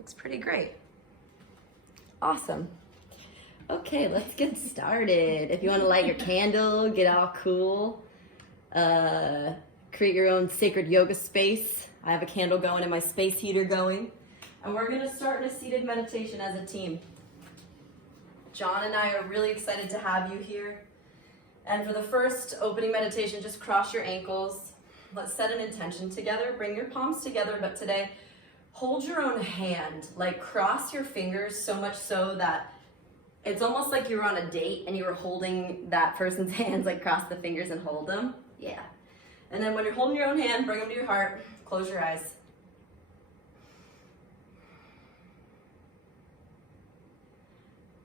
Looks pretty great. Awesome. Okay, let's get started. If you want to light your candle, get all cool, create your own sacred yoga space. I have a candle going and my space heater going. And we're going to start in a seated meditation as a team. John and I are really excited to have you here. And for the first opening meditation, just cross your ankles. Let's set an intention together. Bring your palms together, but today, hold your own hand. Like cross your fingers so much so that it's almost like you were on a date and you were holding that person's hands, like cross the fingers and hold them. Yeah. And then when you're holding your own hand, bring them to your heart. Close your eyes.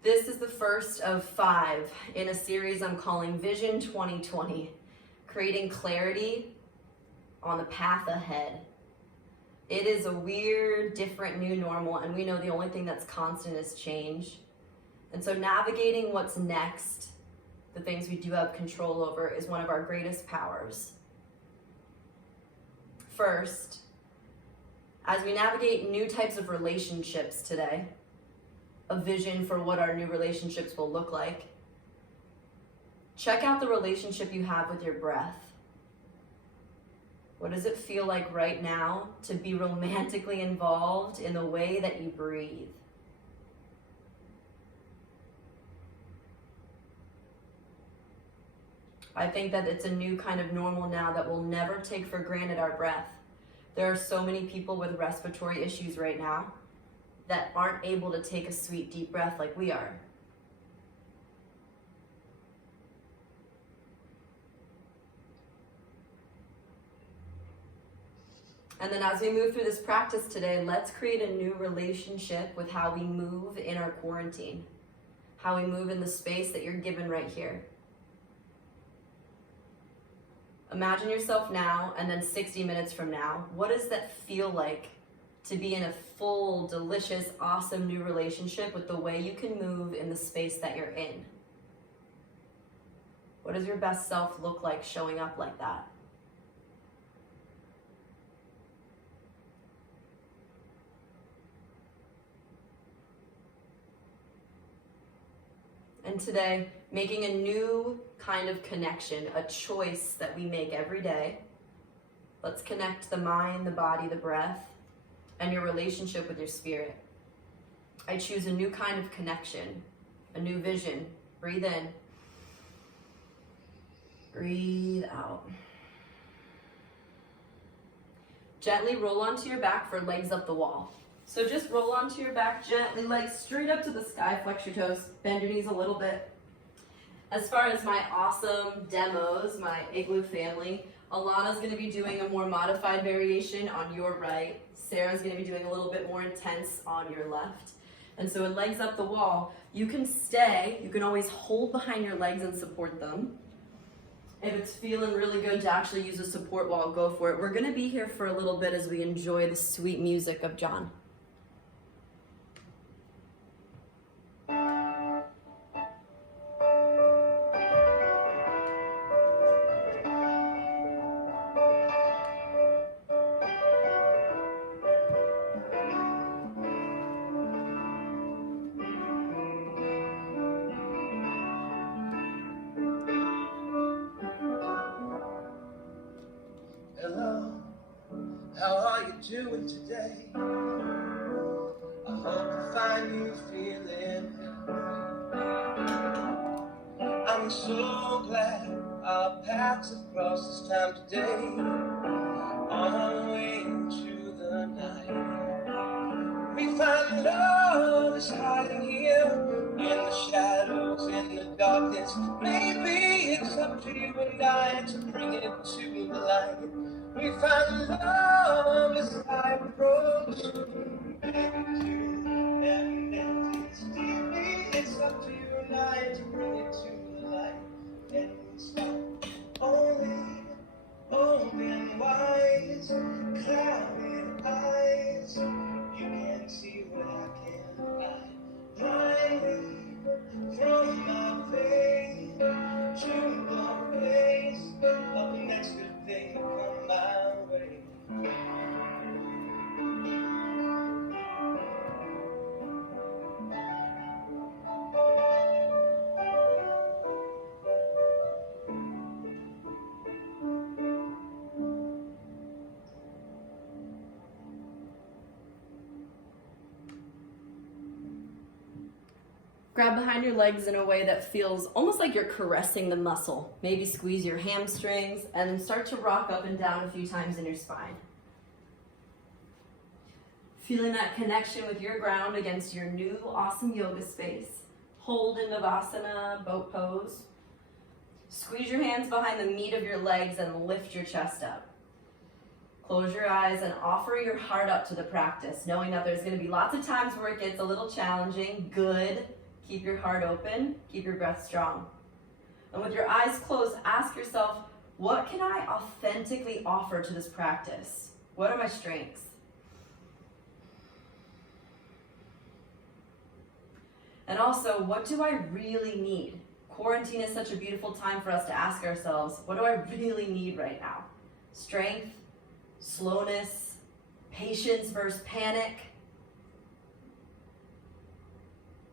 This is the first of 5 in a series I'm calling Vision 2020, creating clarity on the path ahead. It is a weird, different new normal, and we know the only thing that's constant is change. And so navigating what's next, the things we do have control over, is one of our greatest powers. First, as we navigate new types of relationships today, a vision for what our new relationships will look like, check out the relationship you have with your breath. What does it feel like right now to be romantically involved in the way that you breathe? I think that it's a new kind of normal now that we'll never take for granted our breath. There are so many people with respiratory issues right now that aren't able to take a sweet, deep breath like we are. And then as we move through this practice today, let's create a new relationship with how we move in our quarantine, how we move in the space that you're given right here. Imagine yourself now and then 60 minutes from now. What does that feel like to be in a full, delicious, awesome new relationship with the way you can move in the space that you're in? What does your best self look like showing up like that? And today, making a new kind of connection, a choice that we make every day. Let's connect the mind, the body, the breath, and your relationship with your spirit. I choose a new kind of connection, a new vision. Breathe in. Breathe out. Gently roll onto your back for legs up the wall. So just roll onto your back gently, legs straight up to the sky, flex your toes, bend your knees a little bit. As far as my awesome demos, my igloo family, Alana's gonna be doing a more modified variation on your right. Sarah's gonna be doing a little bit more intense on your left. And so in legs up the wall, you can stay, you can always hold behind your legs and support them. If it's feeling really good to actually use a support wall, go for it. We're gonna be here for a little bit as we enjoy the sweet music of John. Doing today? I hope to find you feeling healthy. I'm so glad our paths have crossed this time today, on our way into the night. We find love is hiding here in the shadows, in the darkness. Maybe it's up to you and I to bring it to the light. We find love as I approach, and it's up to you and I to bring it to the light. And stop only open wise, clouded eyes. You can't see what I can. Blind me from my faith to the place of the next good thing come my way. Grab behind your legs in a way that feels almost like you're caressing the muscle. Maybe squeeze your hamstrings and then start to rock up and down a few times in your spine. Feeling that connection with your ground against your new awesome yoga space. Hold in Navasana, boat pose. Squeeze your hands behind the meat of your legs and lift your chest up. Close your eyes and offer your heart up to the practice, knowing that there's going to be lots of times where it gets a little challenging. Good. Keep your heart open. Keep your breath strong. And with your eyes closed, ask yourself, what can I authentically offer to this practice? What are my strengths? And also, what do I really need? Quarantine is such a beautiful time for us to ask ourselves, what do I really need right now? Strength, slowness, patience versus panic.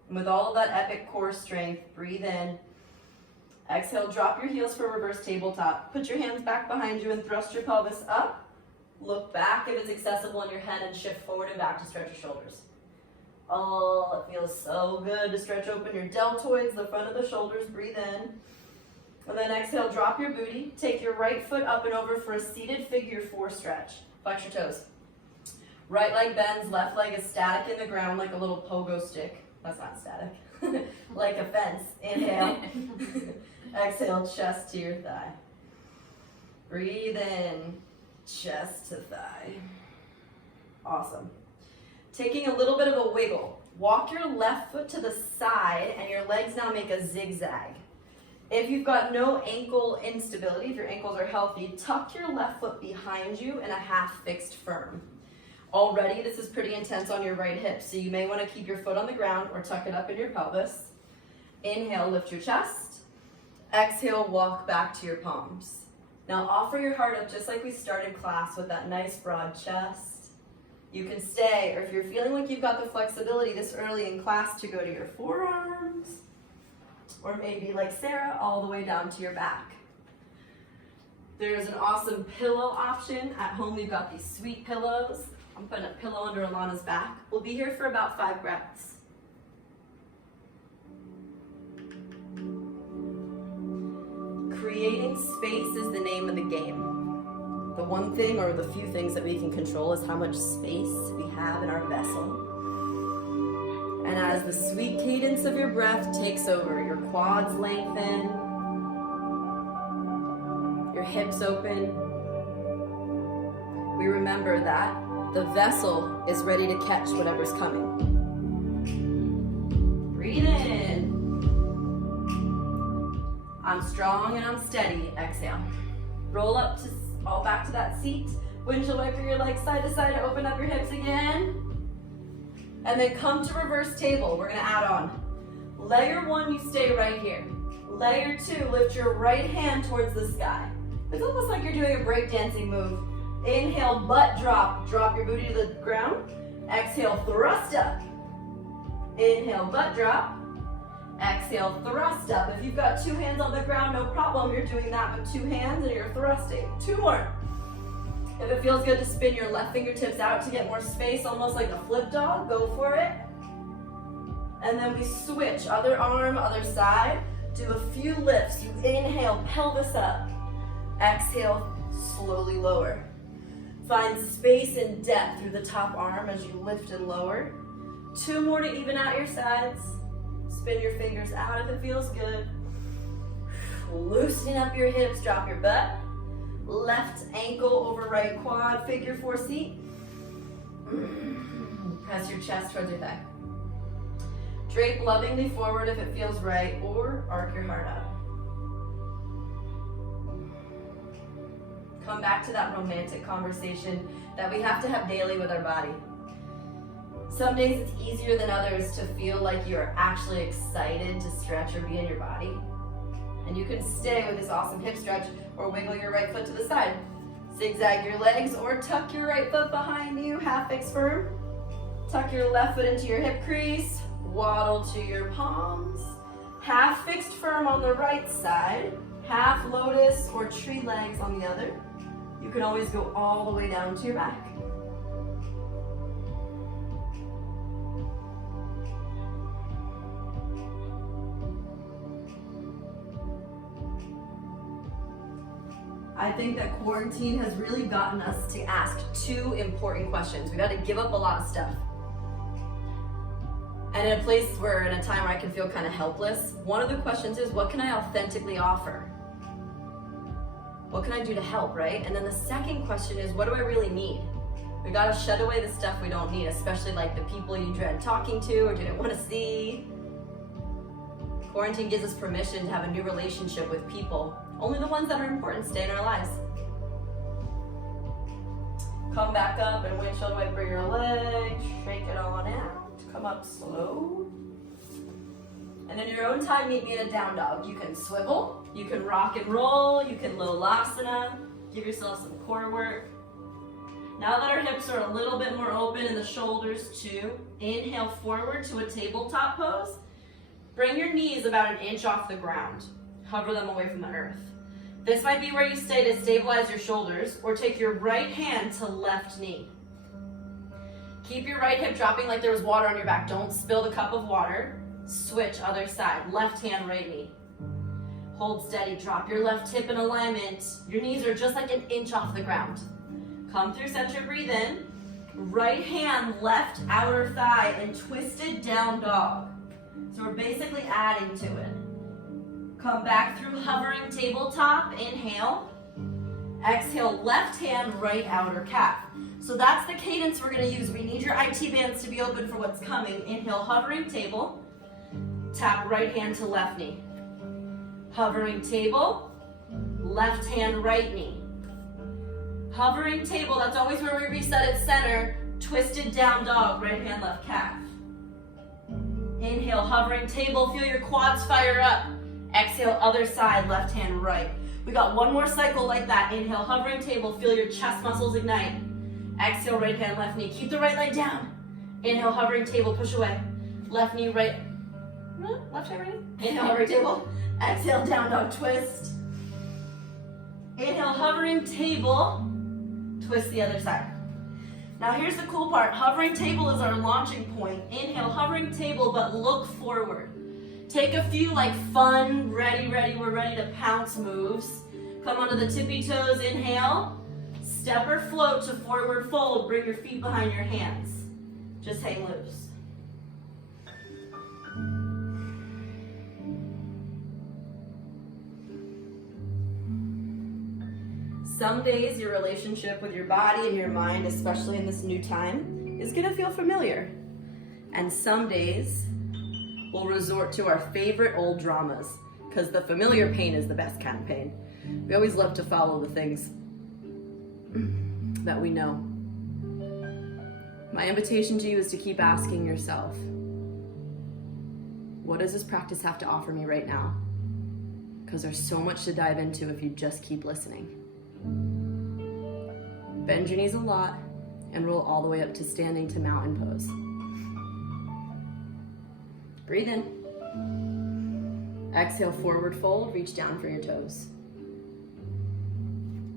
And with all of that epic core strength, breathe in. Exhale, drop your heels for reverse tabletop. Put your hands back behind you and thrust your pelvis up. Look back if it's accessible in your head and shift forward and back to stretch your shoulders. Oh, it feels so good to stretch open your deltoids, the front of the shoulders. Breathe in. And then exhale, drop your booty. Take your right foot up and over for a seated figure 4 stretch. Flex your toes. Right leg bends, left leg is static in the ground like a little pogo stick. That's not static. Like a fence. Inhale. Exhale, chest to your thigh. Breathe in, chest to thigh. Awesome. Taking a little bit of a wiggle. Walk your left foot to the side and your legs now make a zigzag. If you've got no ankle instability, if your ankles are healthy, tuck your left foot behind you in a half fixed firm. Already, this is pretty intense on your right hip, so you may want to keep your foot on the ground or tuck it up in your pelvis. Inhale, lift your chest. Exhale, walk back to your palms. Now offer your heart up just like we started class with that nice broad chest. You can stay, or if you're feeling like you've got the flexibility this early in class to go to your forearms, or maybe like Sarah, all the way down to your back. There's an awesome pillow option. At home, we've got these sweet pillows. I'm putting a pillow under Alana's back. We'll be here for about 5 breaths. Creating space is the name of the game. The one thing or the few things that we can control is how much space we have in our vessel. And as the sweet cadence of your breath takes over, your quads lengthen, your hips open, we remember that the vessel is ready to catch whatever's coming. Breathe in. I'm strong and I'm steady. Exhale. Roll up to all back to that seat. Windshield wiper your legs side to side to open up your hips again. And then come to reverse table. We're gonna add on. Layer 1, you stay right here. Layer 2, lift your right hand towards the sky. It's almost like you're doing a breakdancing move. Inhale, butt drop. Drop your booty to the ground. Exhale, thrust up. Inhale, butt drop. Exhale, thrust up. If you've got 2 hands on the ground, no problem. You're doing that with 2 hands and you're thrusting. 2 more. If it feels good to spin your left fingertips out to get more space, almost like a flip dog, go for it. And then we switch, other arm, other side. Do a few lifts. You inhale, pelvis up. Exhale, slowly lower. Find space and depth through the top arm as you lift and lower. 2 more to even out your sides. Spin your fingers out if it feels good. Loosening up your hips, drop your butt. Left ankle over right quad, figure 4 seat. Press your chest towards your thigh. Drape lovingly forward if it feels right, or arc your heart up. Come back to that romantic conversation that we have to have daily with our body. Some days it's easier than others to feel like you're actually excited to stretch or be in your body. And you can stay with this awesome hip stretch or wiggle your right foot to the side. Zigzag your legs or tuck your right foot behind you, half fixed firm. Tuck your left foot into your hip crease, waddle to your palms. Half fixed firm on the right side, half lotus or tree legs on the other. You can always go all the way down to your back. I think that quarantine has really gotten us to ask two important questions. We got to give up a lot of stuff. And in a place where, in a time where I can feel kind of helpless, one of the questions is, what can I authentically offer? What can I do to help, right? And then the second question is, what do I really need? We gotta shed away the stuff we don't need, especially like the people you dread talking to or didn't want to see. Quarantine gives us permission to have a new relationship with people. Only the ones that are important stay in our lives. Come back up and windshield wiper your legs, shake it on out. Come up slow. And in your own time, meet me in a down dog. You can swivel, you can rock and roll, you can lolasana, give yourself some core work. Now that our hips are a little bit more open and the shoulders too, inhale forward to a tabletop pose. Bring your knees about 1 inch off the ground. Hover them away from the earth. This might be where you stay to stabilize your shoulders, or take your right hand to left knee. Keep your right hip dropping like there was water on your back. Don't spill the cup of water. Switch other side. Left hand, right knee. Hold steady. Drop your left hip in alignment. Your knees are just like 1 inch off the ground. Come through center, breathe in. Right hand, left outer thigh, and twisted down dog. So we're basically adding to it. Come back through hovering tabletop. Inhale. Exhale, left hand, right outer calf. So that's the cadence we're going to use. We need your IT bands to be open for what's coming. Inhale, hovering table. Tap right hand to left knee. Hovering table. Left hand, right knee. Hovering table, that's always where we reset at center. Twisted down dog, right hand, left calf. Inhale, hovering table, feel your quads fire up. Exhale, other side, left hand, right. We got one more cycle like that. Inhale, hovering table, feel your chest muscles ignite. Exhale, right hand, left knee. Keep the right leg down. Inhale, hovering table, push away. Left knee, right. Left hand, right knee. Inhale, hovering table. Exhale, down dog, twist. Inhale, hovering table. Twist the other side. Now here's the cool part. Hovering table is our launching point. Inhale, hovering table, but look forward. Take a few like fun, ready, we're ready to pounce moves. Come onto the tippy toes, inhale. Step or float to forward fold. Bring your feet behind your hands. Just hang loose. Some days your relationship with your body and your mind, especially in this new time, is gonna feel familiar. And some days we'll resort to our favorite old dramas, because the familiar pain is the best kind of pain. We always love to follow the things that we know. My invitation to you is to keep asking yourself, what does this practice have to offer me right now? Because there's so much to dive into if you just keep listening. Bend your knees a lot and roll all the way up to standing to mountain pose. Breathe in. Exhale, forward fold, reach down for your toes.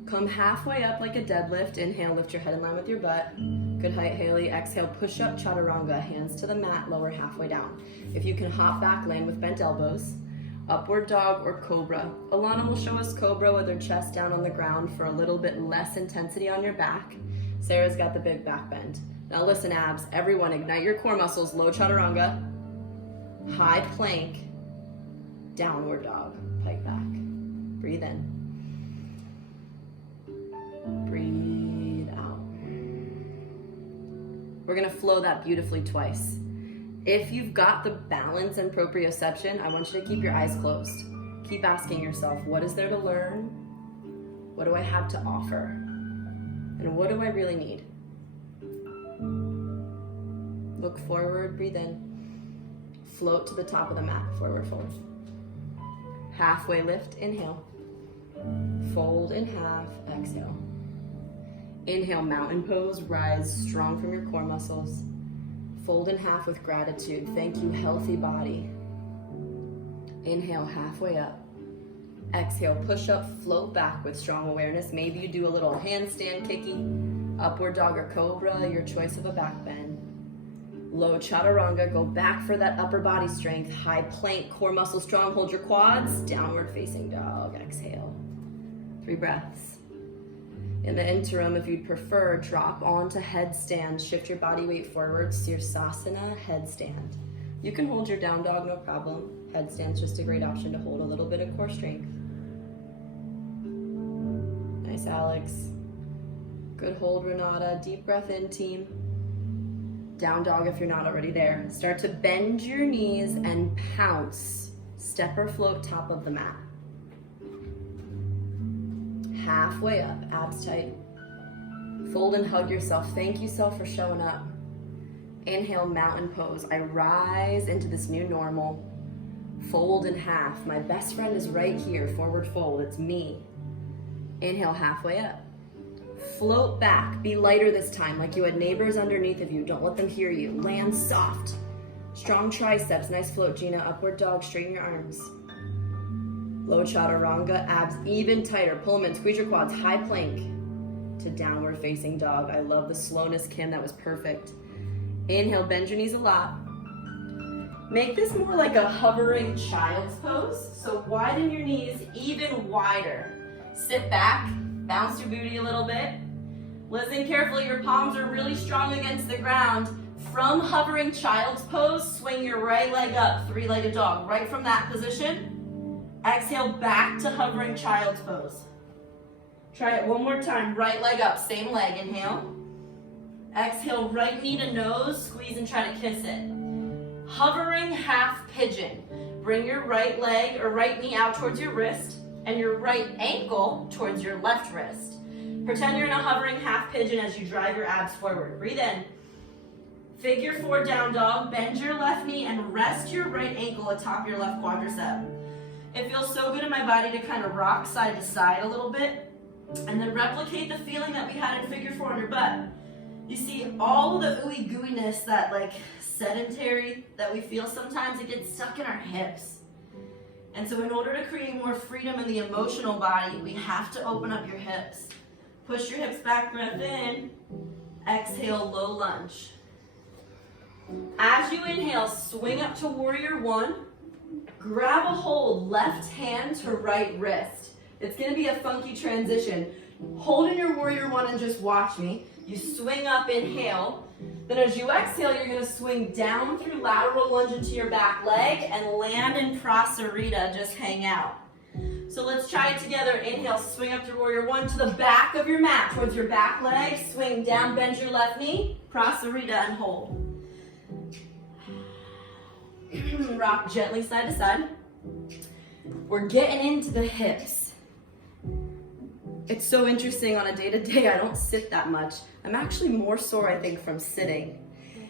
Come halfway up like a deadlift. Inhale, lift your head in line with your butt. Good height, Haley. Exhale, push up, chaturanga, hands to the mat, lower halfway down. If you can hop back, land with bent elbows. Upward dog or cobra. Alana will show us cobra with her chest down on the ground for a little bit less intensity on your back. Sarah's got the big back bend. Now listen, abs, everyone ignite your core muscles. Low chaturanga, high plank, downward dog, pike back. Breathe in. Breathe out. We're gonna flow that beautifully twice. If you've got the balance and proprioception, I want you to keep your eyes closed. Keep asking yourself, what is there to learn? What do I have to offer? And what do I really need? Look forward, breathe in. Float to the top of the mat, forward fold. Halfway lift, inhale. Fold in half, exhale. Inhale, mountain pose, rise strong from your core muscles. Fold in half with gratitude. Thank you, healthy body. Inhale, halfway up. Exhale, push up, float back with strong awareness. Maybe you do a little handstand kicky, upward dog or cobra, your choice of a back bend. Low chaturanga, go back for that upper body strength. High plank, core muscle strong, hold your quads. Downward facing dog, exhale. 3 breaths. In the interim, if you'd prefer, drop onto headstand. Shift your body weight forward, Sirsasana, headstand. You can hold your down dog, no problem. Headstand's just a great option to hold a little bit of core strength. Nice, Alex. Good hold, Renata. Deep breath in, team. Down dog if you're not already there. Start to bend your knees and pounce. Step or float top of the mat. Halfway up, abs tight. Fold and hug yourself. Thank you, self, for showing up. Inhale, mountain pose. I rise into this new normal. Fold in half. My best friend is right here, forward fold. It's me. Inhale, halfway up. Float back. Be lighter this time, like you had neighbors underneath of you. Don't let them hear you. Land soft. Strong triceps. Nice float, Gina. Upward dog. Straighten your arms. Low chaturanga. Abs even tighter. Pull them in. Squeeze your quads. High plank to downward facing dog. I love the slowness, Kim. That was perfect. Inhale, bend your knees a lot. Make this more like a hovering child's pose. So widen your knees even wider. Sit back, bounce your booty a little bit. Listen carefully, your palms are really strong against the ground. From hovering child's pose, swing your right leg up, 3-legged dog. Right from that position, exhale back to hovering child's pose. Try it one more time, right leg up, same leg, inhale. Exhale, right knee to nose, squeeze and try to kiss it. Hovering half pigeon. Bring your right leg or right knee out towards your wrist and your right ankle towards your left wrist. Pretend you're in a hovering half pigeon as you drive your abs forward. Breathe in. Figure 4 down dog. Bend your left knee and rest your right ankle atop your left quadricep. It feels so good in my body to kind of rock side to side a little bit and then replicate the feeling that we had in figure 4 on your butt. You see, all of the ooey gooiness, that like sedentary that we feel sometimes, it gets stuck in our hips. And so in order to create more freedom in the emotional body, we have to open up your hips. Push your hips back, breath in. Exhale, low lunge. As you inhale, swing up to warrior 1. Grab a hold, left hand to right wrist. It's gonna be a funky transition. Hold in your warrior 1 and just watch me. You swing up, inhale. Then as you exhale, you're gonna swing down through lateral lunge into your back leg and land in Prasarita, just hang out. So let's try it together. Inhale, swing up through warrior 1 to the back of your mat, towards your back leg. Swing down, bend your left knee, Prasarita and hold. Rock gently side to side. We're getting into the hips. It's so interesting, on a day-to-day, I don't sit that much. I'm actually more sore, I think, from sitting.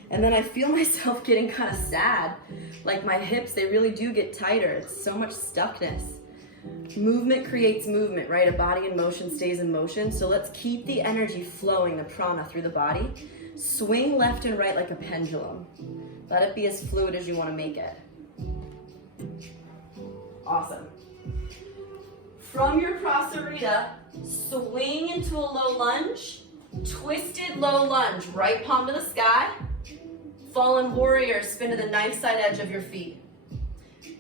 And then I feel myself getting kind of sad. Like my hips, they really do get tighter. It's so much stuckness. Movement creates movement, right? A body in motion stays in motion. So let's keep the energy flowing, the prana, through the body. Swing left and right like a pendulum. Let it be as fluid as you want to make it. Awesome. From your Prasarita, swing into a low lunge, twisted low lunge, right palm to the sky. Fallen warrior, spin to the knife side edge of your feet.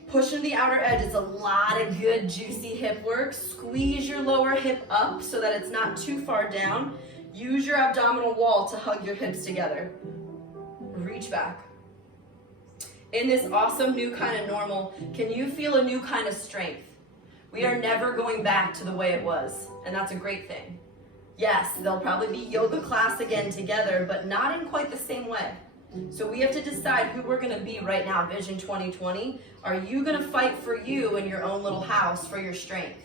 Push into the outer edge. It's a lot of good juicy hip work. Squeeze your lower hip up so that it's not too far down. Use your abdominal wall to hug your hips together. Reach back. In this awesome new kind of normal, can you feel a new kind of strength? We are never going back to the way it was, and that's a great thing. Yes, there'll probably be yoga class again together, but not in quite the same way. So we have to decide who we're gonna be right now, Vision 2020. Are you gonna fight for you in your own little house for your strength?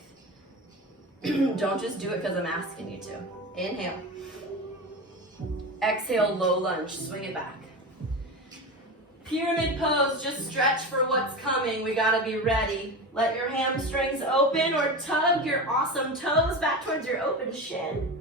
Don't just do it because I'm asking you to. Inhale. Exhale, low lunge, swing it back. Pyramid pose, just stretch for what's coming. We gotta be ready. Let your hamstrings open or tug your awesome toes back towards your open shin.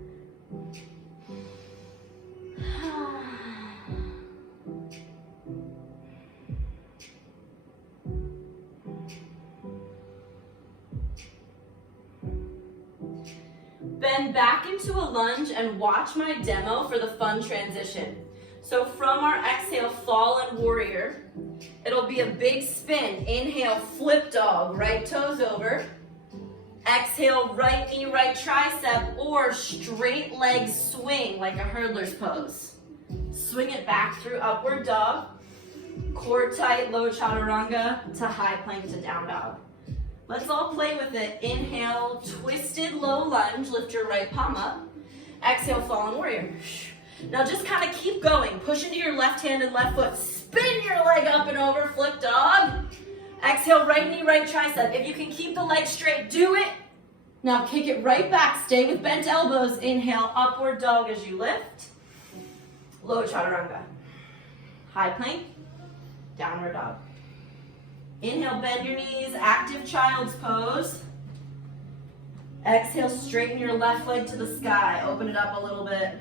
Bend back into a lunge and watch my demo for the fun transition. So from our exhale, fallen warrior, it'll be a big spin. Inhale, flip dog, right toes over. Exhale, right knee, right tricep, or straight leg swing like a hurdler's pose. Swing it back through upward dog, core tight, low chaturanga to high plank to down dog. Let's all play with it. Inhale, twisted low lunge, lift your right palm up. Exhale, fallen warrior. Now just kind of keep going. Push into your left hand and left foot. Spin your leg up and over, flip dog. Exhale, right knee, right tricep. If you can keep the leg straight, do it. Now kick it right back. Stay with bent elbows. Inhale, upward dog as you lift. Low chaturanga. High plank, downward dog. Inhale, bend your knees, active child's pose. Exhale, straighten your left leg to the sky. Open it up a little bit.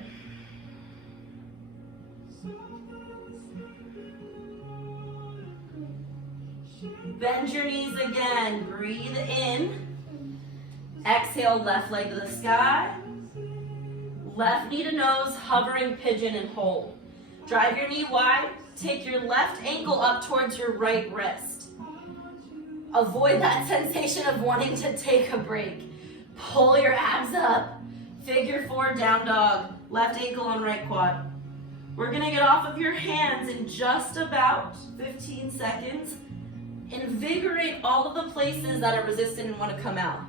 Bend your knees again. Breathe in. Exhale, left leg to the sky. Left knee to nose, hovering pigeon and hold. Drive your knee wide. Take your left ankle up towards your right wrist. Avoid that sensation of wanting to take a break. Pull your abs up. Figure four, down dog. Left ankle on right quad. We're gonna get off of your hands in just about 15 seconds. Invigorate all of the places that are resistant and want to come out.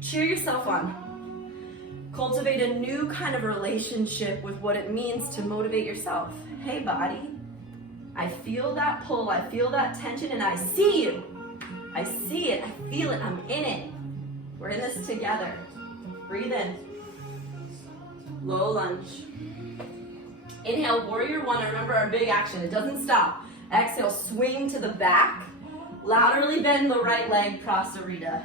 Cheer yourself on. Cultivate a new kind of relationship with what it means to motivate yourself. Hey body, I feel that pull, I feel that tension, and I see you. I see it, I feel it, I'm in it. We're in this together. Breathe in. Low lunge. Inhale, warrior one. Remember our big action, it doesn't stop. Exhale, swing to the back. Laterally bend the right leg, prasarita.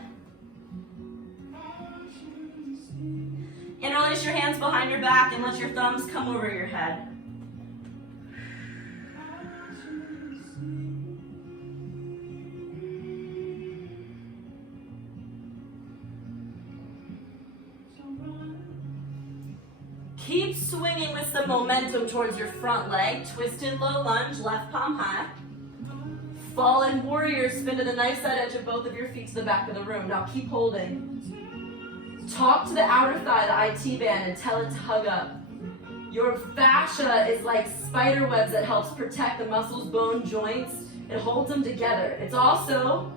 Interlace your hands behind your back and let your thumbs come over your head. Keep swinging with some momentum towards your front leg. Twisted low lunge, left palm high. Fallen warrior, spin to the knife side edge of both of your feet to the back of the room. Now keep holding. Talk to the outer thigh, the IT band, and tell it to hug up. Your fascia is like spider webs that helps protect the muscles, bone, joints. It holds them together. It's also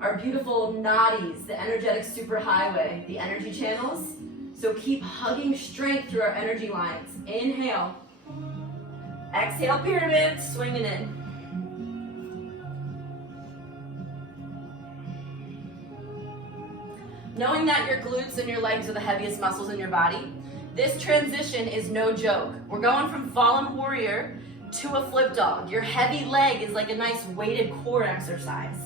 our beautiful nadis, the energetic superhighway, the energy channels. So keep hugging strength through our energy lines. Inhale. Exhale, pyramid, swinging in. Knowing that your glutes and your legs are the heaviest muscles in your body, this transition is no joke. We're going from fallen warrior to a flip dog. Your heavy leg is like a nice weighted core exercise.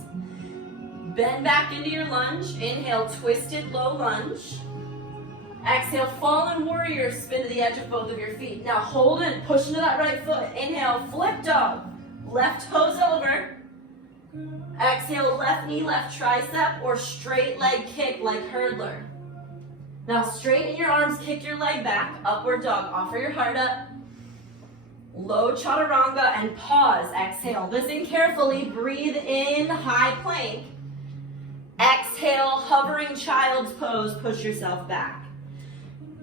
Bend back into your lunge. Inhale, twisted low lunge. Exhale, fallen warrior, spin to the edge of both of your feet. Now hold it, push into that right foot. Inhale, flip dog. Left toes over. Exhale, left knee, left tricep, or straight leg kick like hurdler. Now straighten your arms, kick your leg back, upward dog, offer your heart up. Low chaturanga and pause, exhale. Listen carefully, breathe in, high plank. Exhale, hovering child's pose, push yourself back.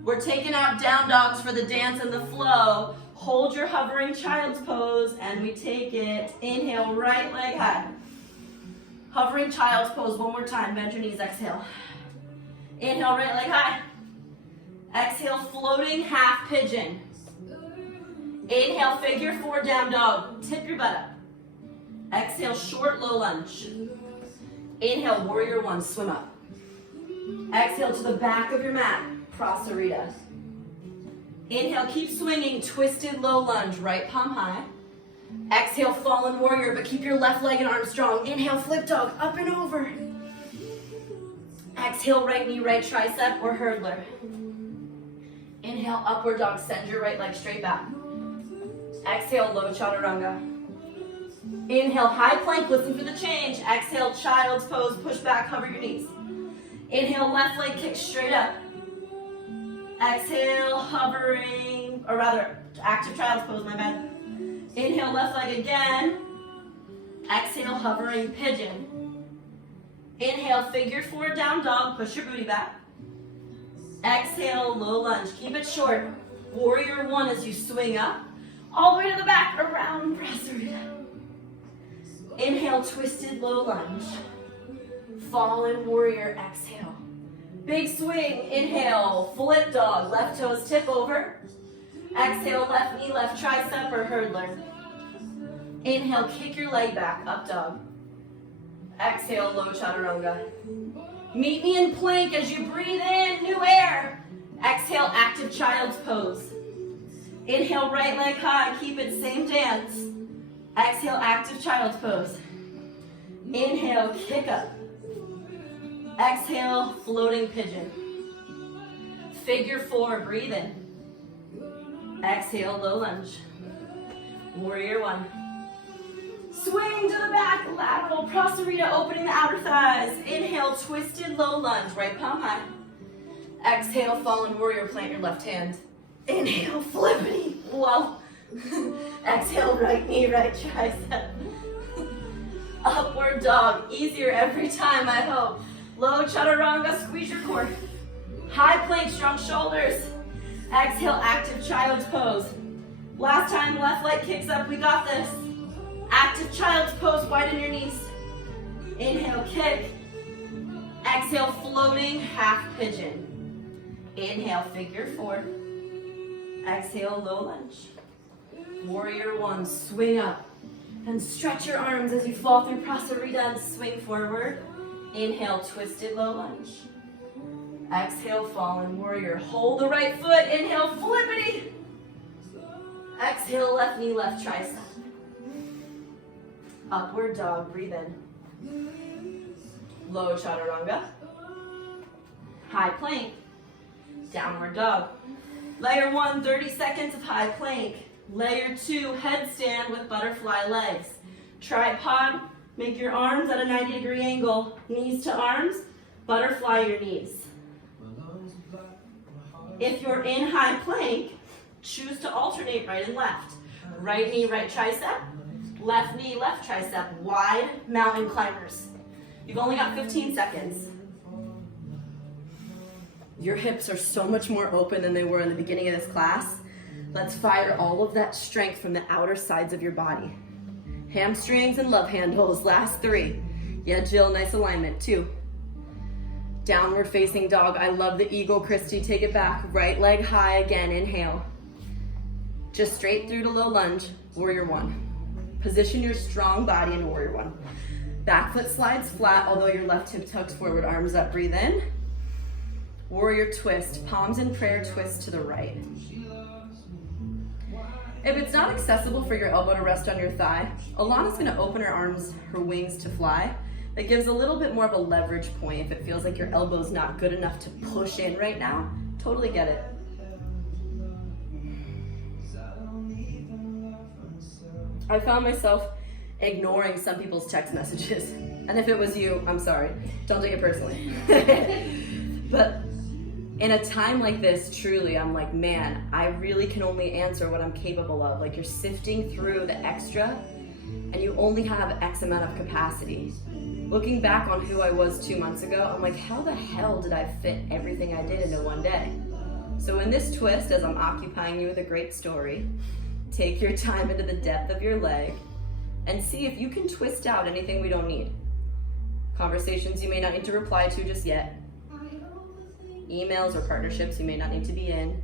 We're taking out down dogs for the dance and the flow. Hold your hovering child's pose and we take it. Inhale, right leg high. Hovering child's pose, one more time, bend your knees, exhale. Inhale, right leg high. Exhale, floating half pigeon. Inhale, figure four, down dog. Tip your butt up. Exhale, short low lunge. Inhale, warrior one, swim up. Exhale to the back of your mat, prasarita. Inhale, keep swinging, twisted low lunge, right palm high. Exhale, fallen warrior, but keep your left leg and arm strong. Inhale, flip dog, up and over. Exhale, right knee, right tricep, or hurdler. Inhale, upward dog, send your right leg straight back. Exhale, low chaturanga. Inhale, high plank, listen for the change. Exhale, child's pose, push back, hover your knees. Inhale, left leg kick straight up. Exhale, hovering, or rather, active child's pose, my bad. Inhale, left leg again. Exhale, hovering pigeon. Inhale, figure 4 down dog, push your booty back. Exhale, low lunge, keep it short. Warrior 1 as you swing up, all the way to the back, around Prasarita. Inhale, twisted low lunge. Fallen warrior, exhale. Big swing, inhale, flip dog, left toes tip over. Exhale, left knee, left tricep or hurdler. Inhale, kick your leg back, up dog. Exhale, low chaturanga. Meet me in plank as you breathe in, new air. Exhale, active child's pose. Inhale, right leg high, keep it, same dance. Exhale, active child's pose. Inhale, kick up. Exhale, floating pigeon. Figure 4, breathe in. Exhale, low lunge. Warrior 1. Swing to the back, lateral, Prasarita, opening the outer thighs. Inhale, twisted low lunge, right palm high. Exhale, fallen warrior, plant your left hand. Inhale, flippity, whoa. Exhale, right knee, right tricep. Upward dog, easier every time, I hope. Low chaturanga, squeeze your core. High plank, strong shoulders. Exhale, active child's pose. Last time, left leg kicks up, we got this. Active child's pose, widen your knees. Inhale, kick. Exhale, floating half pigeon. Inhale, figure 4. Exhale, low lunge. Warrior 1, swing up. And stretch your arms as you fall through Prasarita and swing forward. Inhale, twisted low lunge. Exhale, fallen warrior. Hold the right foot. Inhale, flippity. Exhale, left knee, left tricep. Upward dog, breathe in. Low chaturanga. High plank. Downward dog. Layer 1, 30 seconds of high plank. Layer 2, headstand with butterfly legs. Tripod, make your arms at a 90-degree angle. Knees to arms, butterfly your knees. If you're in high plank, choose to alternate right and left. Right knee, right tricep. Left knee, left tricep. Wide mountain climbers. You've only got 15 seconds. Your hips are so much more open than they were in the beginning of this class. Let's fire all of that strength from the outer sides of your body. Hamstrings and love handles, last 3. Yeah, Jill, nice alignment, 2. Downward facing dog, I love the eagle, Christy, take it back. Right leg high again, inhale. Just straight through to low lunge, warrior 1. Position your strong body in warrior 1. Back foot slides flat, although your left hip tucks forward, arms up, breathe in. Warrior twist, palms in prayer, twist to the right. If it's not accessible for your elbow to rest on your thigh, Alana's gonna open her arms, her wings to fly. That gives a little bit more of a leverage point if it feels like your elbow's not good enough to push in right now. Totally get it. I found myself ignoring some people's text messages. And if it was you, I'm sorry. Don't take it personally. But in a time like this, truly, I'm like, man, I really can only answer what I'm capable of. Like, you're sifting through the extra and you only have X amount of capacity. Looking back on who I was 2 months ago, I'm like, how the hell did I fit everything I did into one day? So in this twist, as I'm occupying you with a great story, take your time into the depth of your leg and see if you can twist out anything we don't need. Conversations you may not need to reply to just yet. Emails or partnerships you may not need to be in.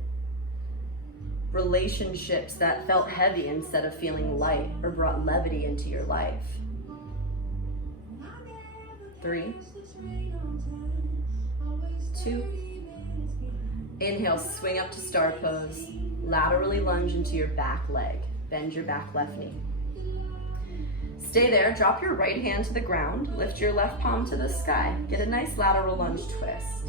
Relationships that felt heavy instead of feeling light or brought levity into your life. 3, 2. Inhale, swing up to star pose. Laterally lunge into your back leg. Bend your back left knee. Stay there, drop your right hand to the ground, lift your left palm to the sky. Get a nice lateral lunge twist.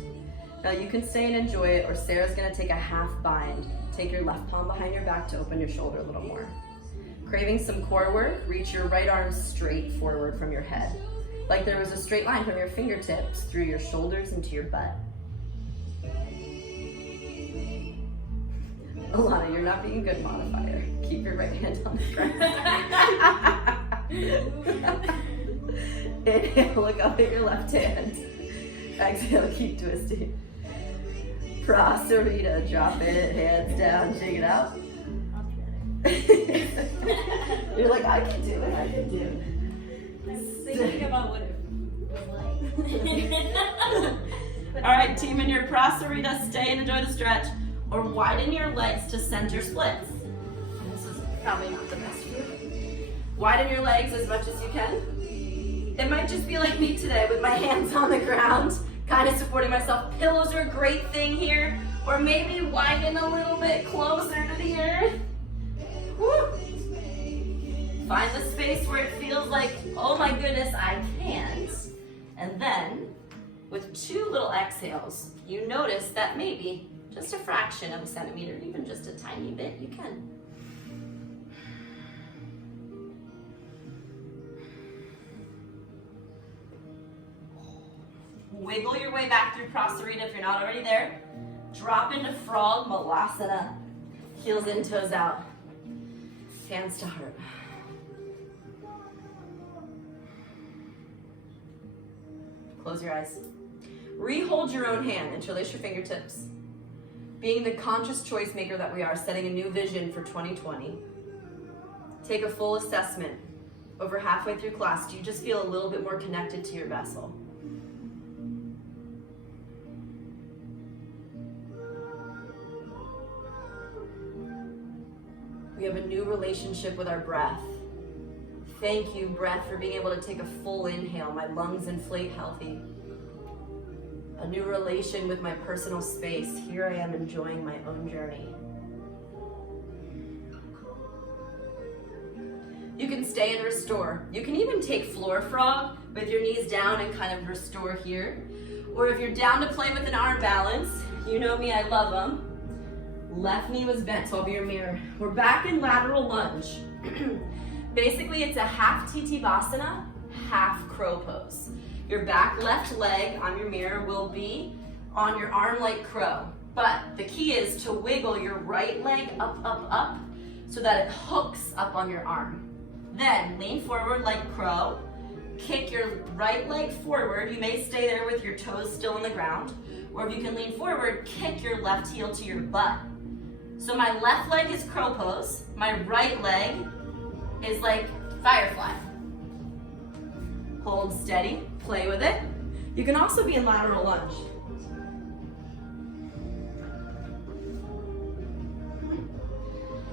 Now you can stay and enjoy it, or Sarah's gonna take a half bind. Take your left palm behind your back to open your shoulder a little more. Craving some core work, reach your right arm straight forward from your head. Like there was a straight line from your fingertips through your shoulders into your butt. Alana, you're not being a good modifier. Keep your right hand on the ground. Inhale, look up at your left hand. Exhale, keep twisting. Prasarita, drop it, hands down, shake it out. You're like, I can do it, I can do it. Thinking about what it was like. All right, team, in your Prasarita, stay and enjoy the stretch, or widen your legs to center splits. This is probably not the best view. Widen your legs as much as you can. It might just be like me today with my hands on the ground, kind of supporting myself. Pillows are a great thing here, or maybe widen a little bit closer to the earth. Woo. Find the space where it feels like, oh my goodness, I can't. And then, with 2 little exhales, you notice that maybe just a fraction of a centimeter, even just a tiny bit, you can. Wiggle your way back through Prasarita if you're not already there. Drop into Frog Malasana. Heels in, toes out. Hands to heart. Close your eyes. Rehold your own hand. Interlace your fingertips. Being the conscious choice maker that we are, setting a new vision for 2020. Take a full assessment. Over halfway through class, do you just feel a little bit more connected to your vessel? We have a new relationship with our breath. Thank you, breath, for being able to take a full inhale. My lungs inflate healthy. A new relation with my personal space. Here I am enjoying my own journey. You can stay and restore. You can even take floor frog with your knees down and kind of restore here. Or if you're down to play with an arm balance, you know me, I love them. Left knee was bent, so I'll be your mirror. We're back in lateral lunge. Basically, it's a half Titivasana, half crow pose. Your back left leg on your mirror will be on your arm like crow. But the key is to wiggle your right leg up, up, up, so that it hooks up on your arm. Then lean forward like crow. Kick your right leg forward. You may stay there with your toes still on the ground. Or if you can lean forward, kick your left heel to your butt. So my left leg is crow pose. My right leg is like firefly. Hold steady, play with it. You can also be in lateral lunge.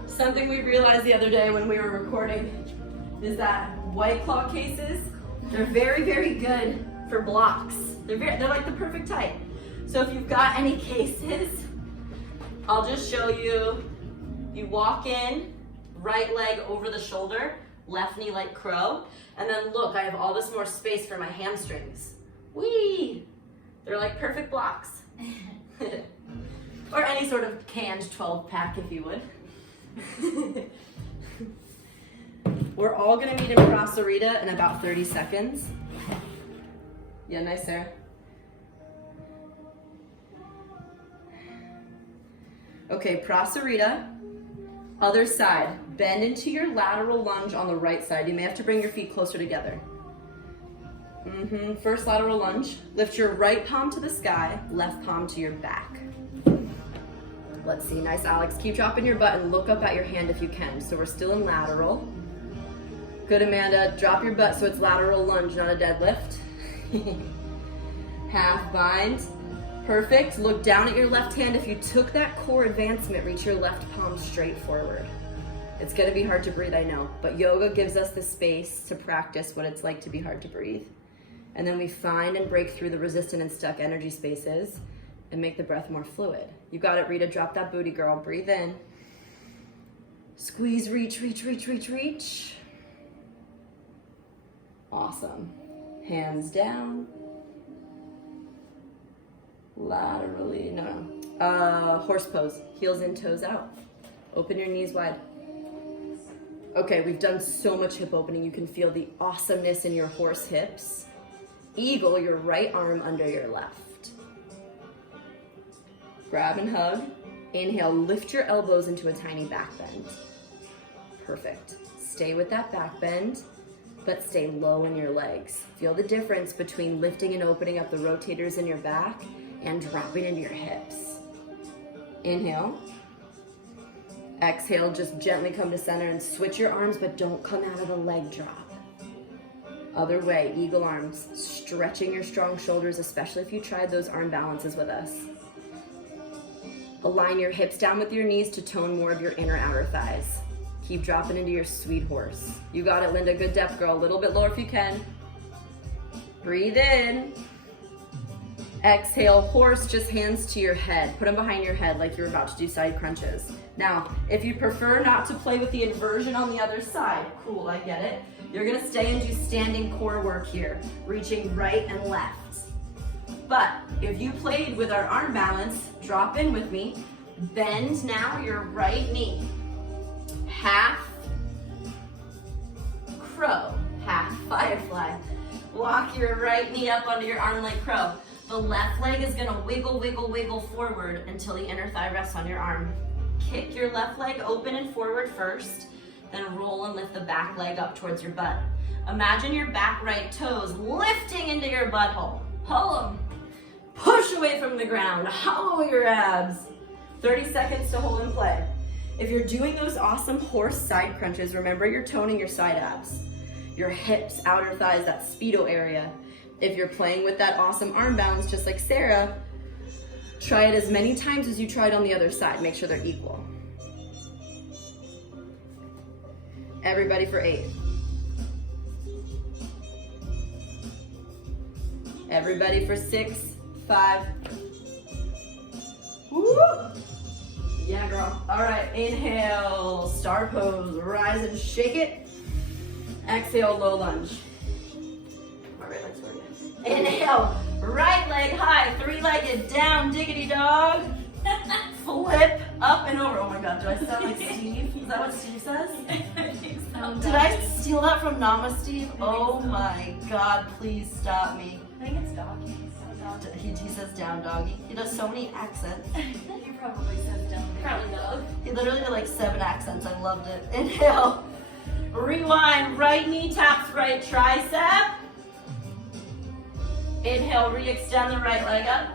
Something we realized the other day when we were recording is that White Claw cases, they're very, very good for blocks. They're like the perfect type. So if you've got any cases, I'll just show you. You walk in, right leg over the shoulder, left knee like crow, and then look, I have all this more space for my hamstrings. Whee! They're like perfect blocks. Or any sort of canned 12-pack if you would. We're all gonna meet in Prasarita in about 30 seconds. Yeah, nice, Sarah. Okay, Prasarita, other side. Bend into your lateral lunge on the right side. You may have to bring your feet closer together. First lateral lunge. Lift your right palm to the sky, left palm to your back. Let's see, nice, Alex. Keep dropping your butt and look up at your hand if you can. So we're still in lateral. Good, Amanda. Drop your butt so it's lateral lunge, not a deadlift. Half bind. Perfect. Look down at your left hand. If you took that core advancement, reach your left palm straight forward. It's gonna be hard to breathe, I know, but yoga gives us the space to practice what it's like to be hard to breathe. And then we find and break through the resistant and stuck energy spaces and make the breath more fluid. You got it, Rita. Drop that booty, girl. Breathe in. Squeeze, reach, reach, reach, reach, reach. Awesome. Hands down. Laterally, no. Horse pose. Heels in, toes out. Open your knees wide. Okay, we've done so much hip opening. You can feel the awesomeness in your horse hips. Eagle, your right arm under your left. Grab and hug. Inhale, lift your elbows into a tiny back bend. Perfect. Stay with that back bend. but stay low in your legs. Feel the difference between lifting and opening up the rotators in your back and dropping into your hips. Inhale. Exhale, just gently come to center and switch your arms, but don't come out of the leg drop. Other way, eagle arms, stretching your strong shoulders, especially if you tried those arm balances with us. Align your hips down with your knees to tone more of your inner outer thighs. Keep dropping into your sweet horse. You got it, Linda. Good depth, girl. A little bit lower if you can. Breathe in. Exhale, horse, just hands to your head. Put them behind your head like you're about to do side crunches. Now, if you prefer not to play with the inversion on the other side, cool, I get it. You're gonna stay and do standing core work here, reaching right and left. But if you played with our arm balance, drop in with me. Bend now your right knee. Half crow, half firefly. Walk your right knee up under your arm like crow. The left leg is gonna wiggle, wiggle, wiggle forward until the inner thigh rests on your arm. Kick your left leg open and forward first, then roll and lift the back leg up towards your butt. Imagine your back right toes lifting into your butthole. Pull them. Push away from the ground. Hollow your abs. 30 seconds to hold in play. If you're doing those awesome horse side crunches, remember you're toning your side abs, your hips, outer thighs, that speedo area. If you're playing with that awesome arm balance, just like Sarah, try it as many times as you tried on the other side. Make sure they're equal. Everybody for 8. Everybody for 6, 5. Woo! Yeah, girl. All right, inhale, star pose, rise and shake it. Exhale, low lunge. All right, let's work it. Inhale, right leg high, 3-legged down, diggity dog. Flip up and over. Oh my God, do I sound like Steve? Is that what Steve says? Did I steal that from Nama Steve? Oh my God, please stop me. I think it's doggy. He says down doggy. He does so many accents. He probably says down. Probably dog. He literally did like 7 accents. I loved it. Inhale. Rewind. Right knee taps right tricep. Inhale. Re-extend the right leg up.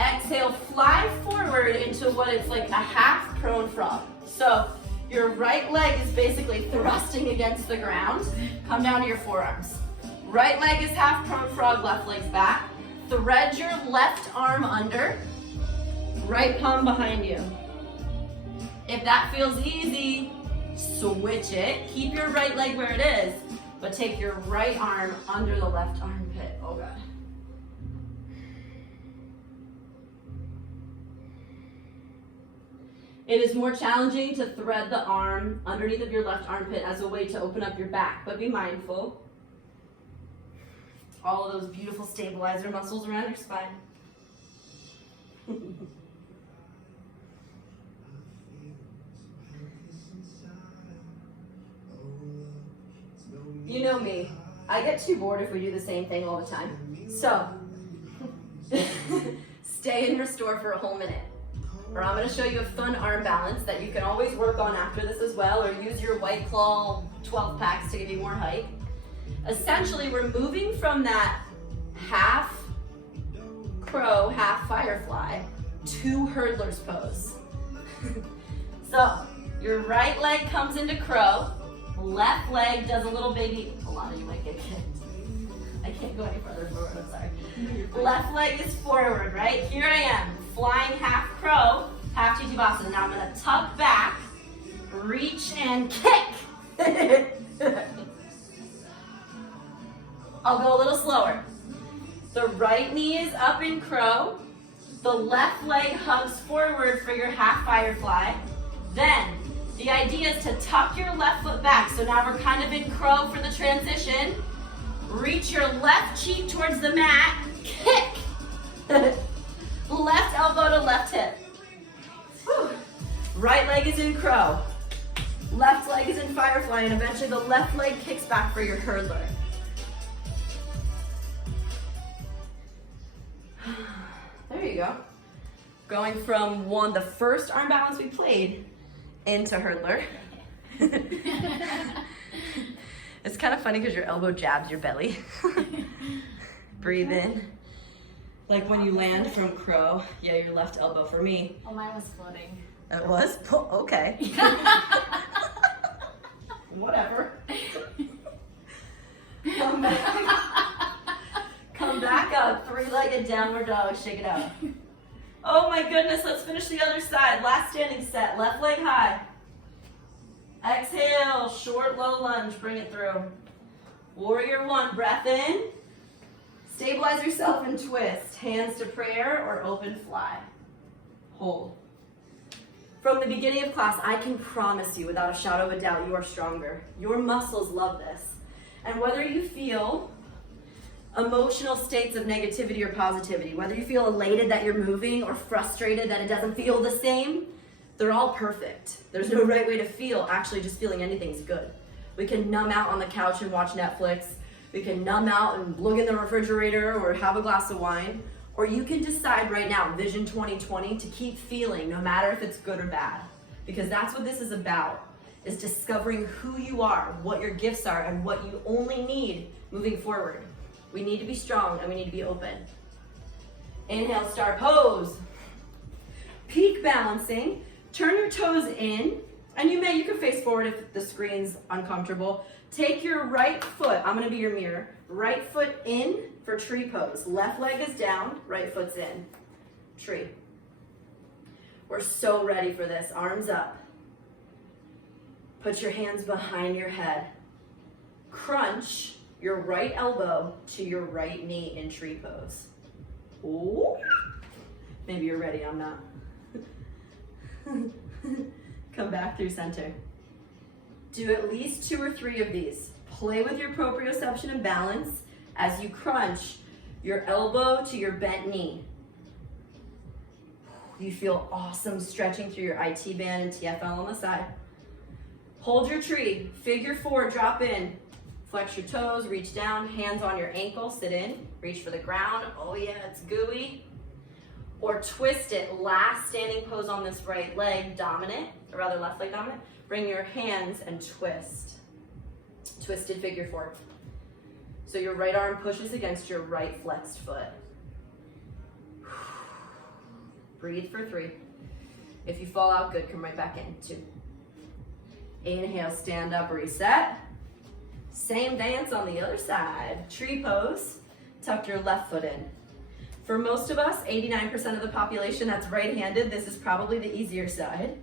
Exhale. Fly forward into what is like a half prone frog. So your right leg is basically thrusting against the ground. Come down to your forearms. Right leg is half prone frog, left leg's back. Thread your left arm under, right palm behind you. If that feels easy, switch it. Keep your right leg where it is, but take your right arm under the left armpit. Oh God. It is more challenging to thread the arm underneath of your left armpit as a way to open up your back, but be mindful. All of those beautiful stabilizer muscles around your spine. You know me. I get too bored if we do the same thing all the time. So, stay and restore for a whole minute. Or I'm going to show you a fun arm balance that you can always work on after this as well, or use your White Claw 12 packs to give you more height. Essentially, we're moving from that half crow, half firefly to hurdler's pose. So, your right leg comes into crow, left leg does a little baby, a lot of you might get kicked. I can't go any further forward, I'm sorry. Left leg is forward, right? Here I am, flying half crow, half Jitibasana. Now I'm gonna tuck back, reach and kick. I'll go a little slower. The right knee is up in crow. The left leg hugs forward for your half firefly. Then, the idea is to tuck your left foot back. So now we're kind of in crow for the transition. Reach your left cheek towards the mat. Kick. Left elbow to left hip. Whew. Right leg is in crow. Left leg is in firefly, and eventually the left leg kicks back for your hurdler. There you go. Going from the first arm balance we played into hurdler. kind of funny because your elbow jabs your belly. Breathe in. Like when you land from crow, yeah, your left elbow. For me, Oh, mine was floating. it was? Oh, okay. Whatever. Come back. Come back up. Three-legged downward dog. Shake it out. Oh my goodness, let's finish the other side. Last standing set. Left leg high. Exhale, short, low lunge. Bring it through. Warrior one. Breath in. Stabilize yourself and twist. Hands to prayer or open fly. Hold. From the beginning of class, I can promise you without a shadow of a doubt, you are stronger. Your muscles love this. And whether you feel emotional states of negativity or positivity, whether you feel elated that you're moving or frustrated that it doesn't feel the same, they're all perfect. There's no right way to feel. Actually, just feeling anything's good. We can numb out on the couch and watch Netflix. We can numb out and look in the refrigerator or have a glass of wine. Or you can decide right now, Vision 2020, to keep feeling no matter if it's good or bad. Because that's what this is about, is discovering who you are, what your gifts are, and what you only need moving forward. We need to be strong and we need to be open. Inhale, star pose. Peak balancing. Turn your toes in, and you can face forward if the screen's uncomfortable. Take your right foot, I'm gonna be your mirror, right foot in for tree pose. Left leg is down, right foot's in. Tree. We're so ready for this. Arms up. Put your hands behind your head. Crunch your right elbow to your right knee in tree pose. Ooh. Maybe you're ready, I'm not. Come back through center. Do at least 2 or 3 of these. Play with your proprioception and balance as you crunch your elbow to your bent knee. You feel awesome stretching through your IT band and TFL on the side. Hold your tree, figure 4, drop in. Flex your toes, reach down, hands on your ankle, sit in, reach for the ground. Oh yeah, it's gooey. Or twist it, last standing pose on this right leg, dominant, or rather left leg dominant. Bring your hands and twist. Twisted figure 4. So your right arm pushes against your right flexed foot. Breathe for 3. If you fall out, good, come right back in. 2. Inhale, stand up, reset. Same dance on the other side. Tree pose, tuck your left foot in. For most of us, 89% of the population that's right-handed, this is probably the easier side.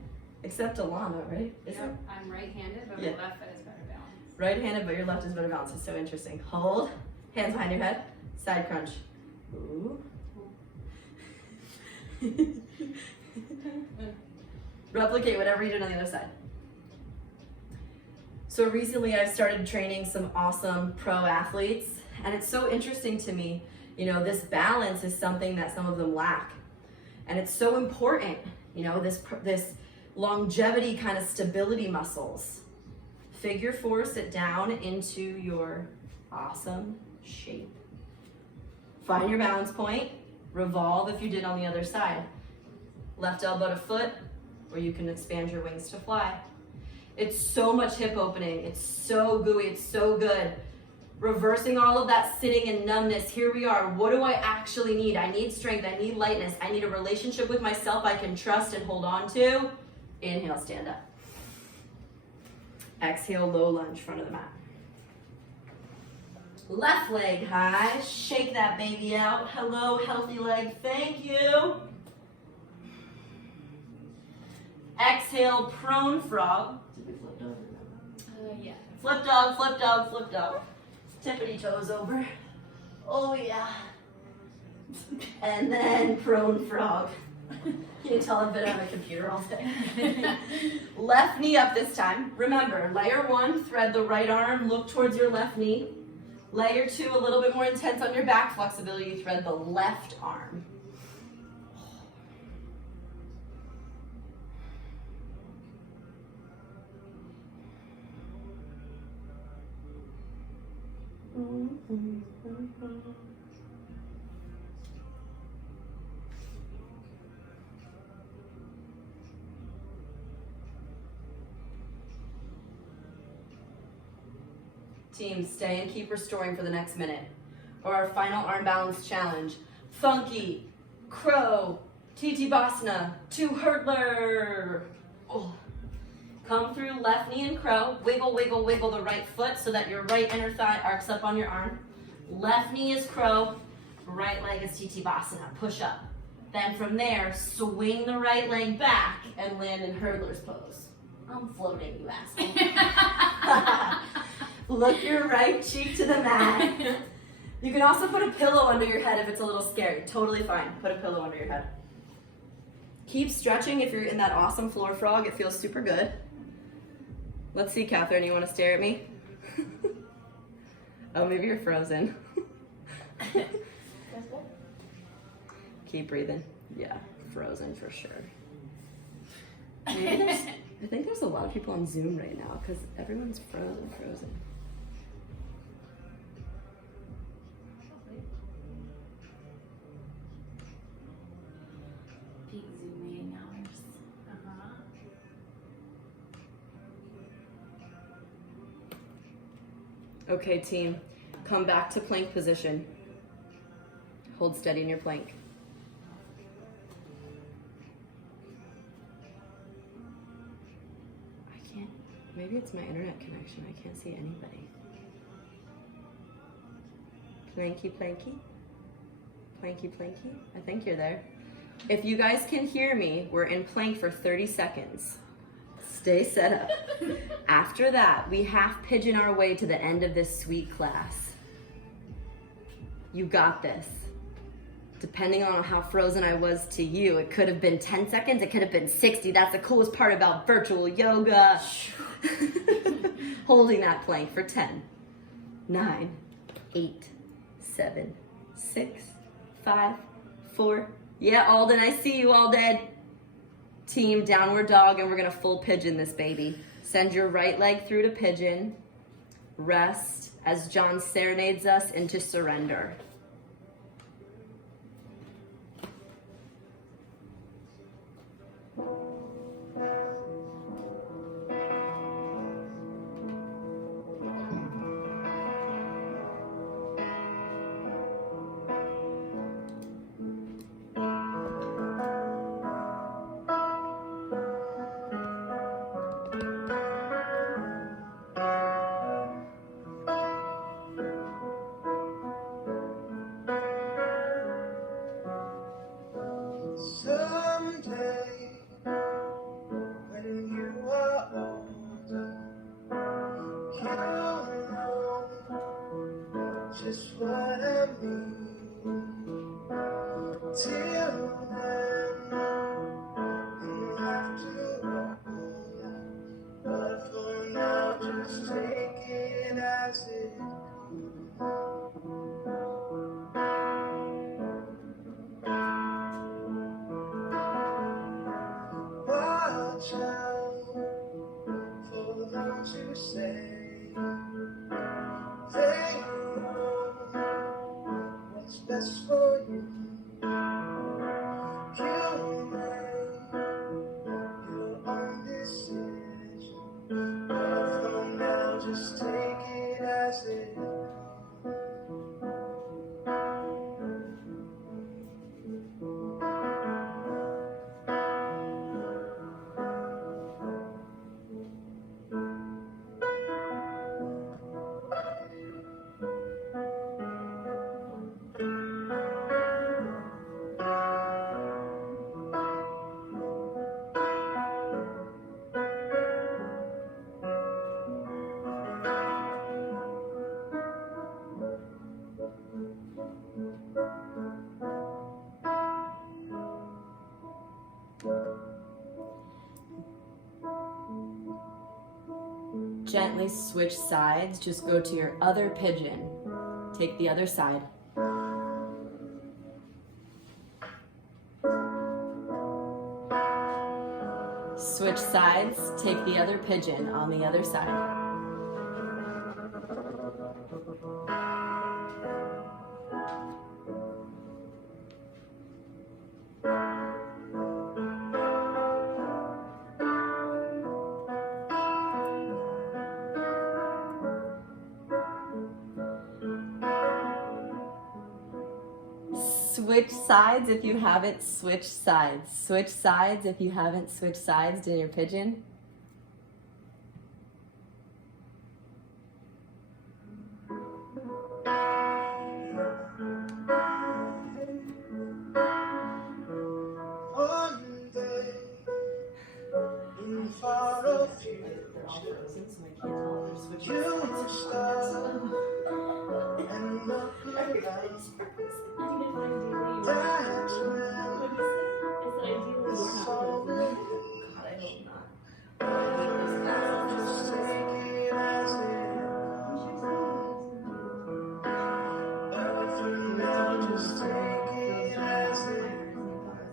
Except Alana, right? Is it? I'm right-handed, but Yeah. my left foot is better balanced. Right-handed, but your left is better balanced. It's so interesting. Hold, hands behind your head, side crunch. Ooh. Replicate whatever you did on the other side. So recently I've started training some awesome pro athletes, and it's so interesting to me, you know, this balance is something that some of them lack. And it's so important, you know, this longevity kind of stability muscles. Figure 4, sit down into your awesome shape. Find your balance point, revolve if you did on the other side. Left elbow to foot, or you can expand your wings to fly. It's so much hip opening. It's so gooey, it's so good. Reversing all of that sitting and numbness. Here we are. What do I actually need? I need strength, I need lightness, I need a relationship with myself I can trust and hold on to. Inhale, stand up. Exhale, low lunge, front of the mat. Left leg high, shake that baby out. Hello, healthy leg, thank you. Exhale, prone frog. Did we flip over? Yeah. Flip dog, flip dog, flip dog. Tippity toes over. Oh yeah. And then prone frog. Can you tell I've been on a computer all day? Left knee up this time. Remember, layer 1, thread the right arm, look towards your left knee. Layer 2, a little bit more intense on your back flexibility, you thread the left arm. Team, stay and keep restoring for the next minute. Or our final arm balance challenge. Funky, crow, Titibasana, two hurdler. Oh. Come through left knee and crow. Wiggle, wiggle, wiggle the right foot so that your right inner thigh arcs up on your arm. Left knee is crow, right leg is Titibasana, push up. Then from there, swing the right leg back and land in hurdler's pose. I'm floating, you asshole. Look your right cheek to the mat. You can also put a pillow under your head if it's a little scary. Totally fine. Put a pillow under your head. Keep stretching if you're in that awesome floor frog. It feels super good. Let's see, Catherine, you want to stare at me? Oh, maybe you're frozen. Keep breathing. Yeah, frozen for sure. Maybe I think there's a lot of people on Zoom right now because everyone's frozen. Peak Zoom meeting hours. Okay, team, come back to plank position. Hold steady in your plank. Maybe it's my internet connection. I can't see anybody. Planky, planky. Planky, planky. I think you're there. If you guys can hear me, we're in plank for 30 seconds. Stay set up. After that, we half pigeon our way to the end of this sweet class. You got this. Depending on how frozen I was to you, it could have been 10 seconds, it could have been 60. That's the coolest part about virtual yoga. Holding that plank for 10, 9, 8, 7, 6, 5, 4. Yeah, Alden, I see you, Alden. Team, downward dog, and we're gonna full pigeon this baby. Send your right leg through to pigeon. Rest as John serenades us into surrender. Someday, when you are older, you'll know just what I mean. Till then, you have to roll, but for now, just take it as it watch out for those who say they know what's best for you. You make your own decision, but for now, just take it as it Gently switch sides, just go to your other pigeon. Take the other side. Switch sides, take the other pigeon on the other side. Switch sides if you haven't switched sides. Switch sides if you haven't switched sides in your pigeon. One day, in far future, you will start and look around. That's when the soul will just take it as it but for now, just take it as it but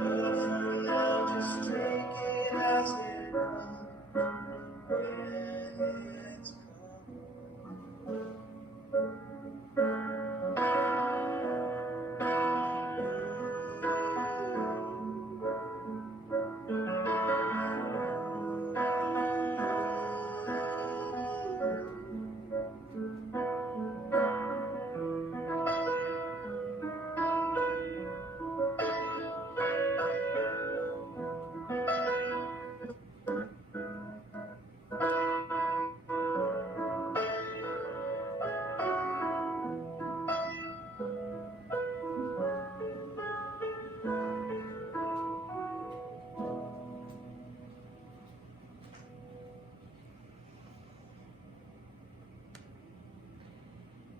for now, just take it as it comes when it's come.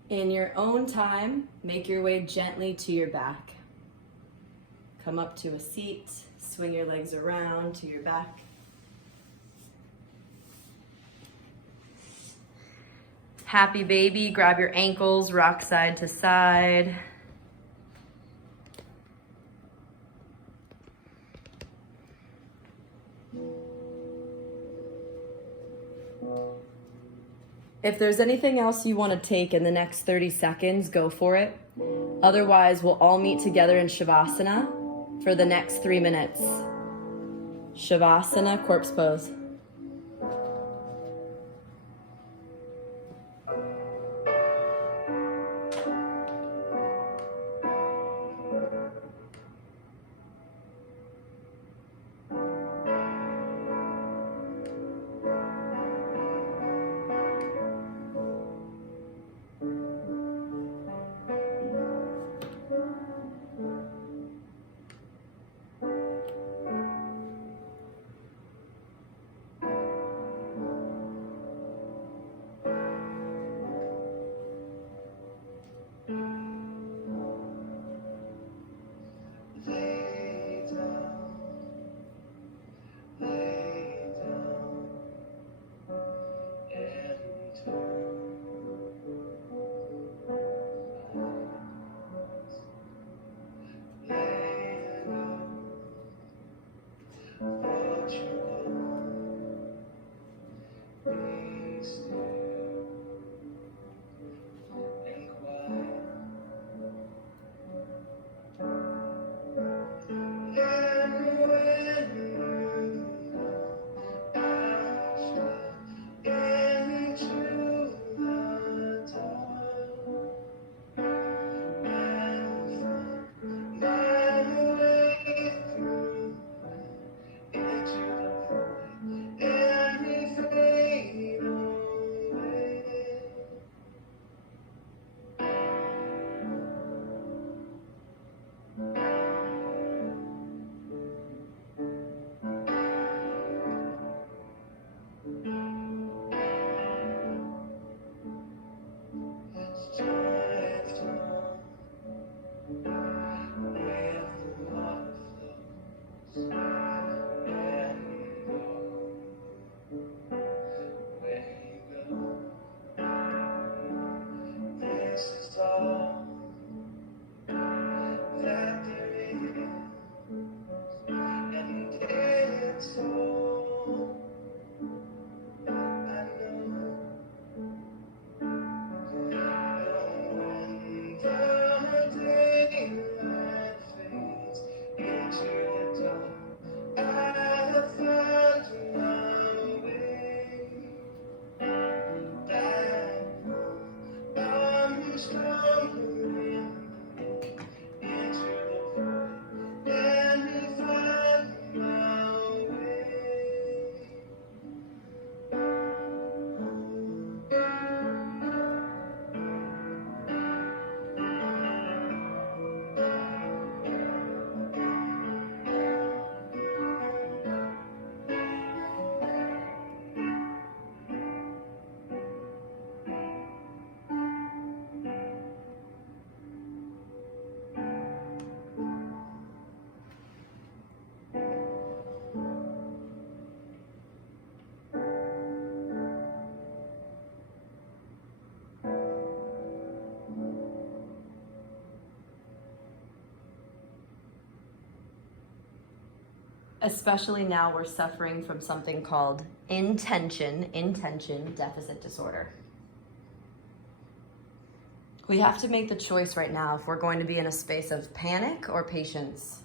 In your own time, make your way gently to your back. Come up to a seat, swing your legs around to your back. Happy baby, grab your ankles, rock side to side. If there's anything else you want to take in the next 30 seconds, go for it. Otherwise, we'll all meet together in Shavasana for the next 3 minutes. Shavasana, corpse pose. Especially now we're suffering from something called intention deficit disorder. We have to make the choice right now if we're going to be in a space of panic or patience.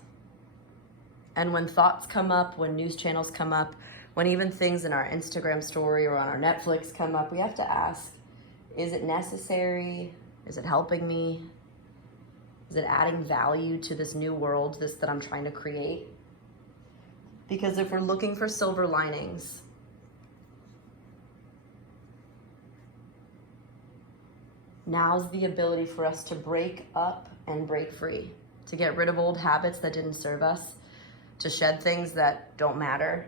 And when thoughts come up, when news channels come up, when even things in our Instagram story or on our Netflix come up, we have to ask, is it necessary? Is it helping me? Is it adding value to this new world, that I'm trying to create? Because if we're looking for silver linings, now's the ability for us to break up and break free, to get rid of old habits that didn't serve us, to shed things that don't matter,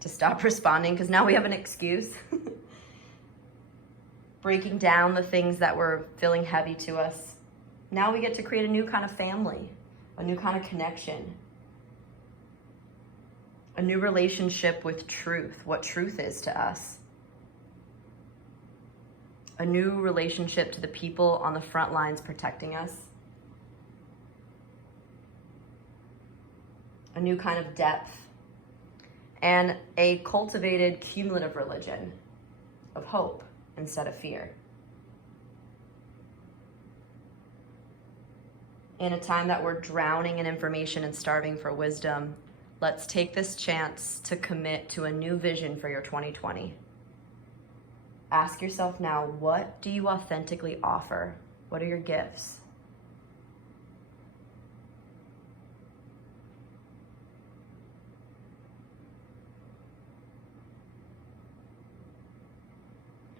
to stop responding because now we have an excuse. Breaking down the things that were feeling heavy to us. Now we get to create a new kind of family, a new kind of connection, a new relationship with truth, what truth is to us. A new relationship to the people on the front lines protecting us. A new kind of depth. And a cultivated cumulative religion of hope instead of fear. In a time that we're drowning in information and starving for wisdom, let's take this chance to commit to a new vision for your 2020. Ask yourself now, what do you authentically offer? What are your gifts?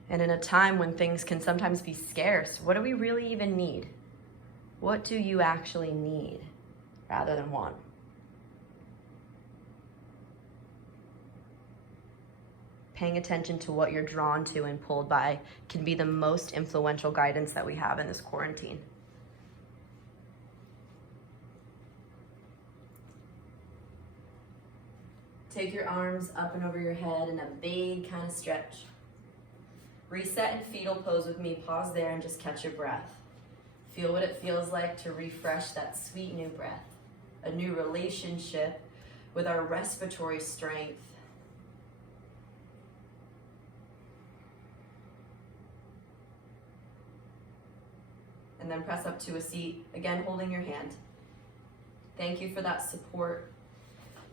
And in a time when things can sometimes be scarce, what do we really even need? What do you actually need rather than want? Paying attention to what you're drawn to and pulled by can be the most influential guidance that we have in this quarantine. Take your arms up and over your head in a big kind of stretch. Reset in fetal pose with me. Pause there and just catch your breath. Feel what it feels like to refresh that sweet new breath. A new relationship with our respiratory strength. And then press up to a seat, again holding your hand. Thank you for that support.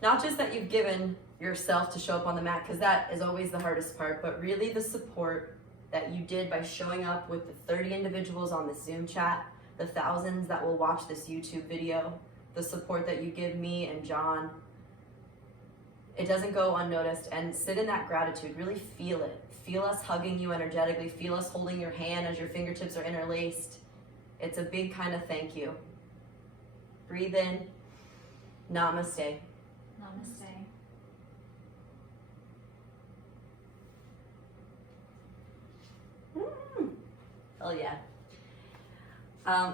Not just that you've given yourself to show up on the mat, because that is always the hardest part, but really the support that you did by showing up with the 30 individuals on the Zoom chat, the thousands that will watch this YouTube video, the support that you give me and John. It doesn't go unnoticed, and sit in that gratitude, really feel it. Feel us hugging you energetically, feel us holding your hand as your fingertips are interlaced. It's a big kind of thank you. Breathe in, namaste. Namaste. Hell yeah.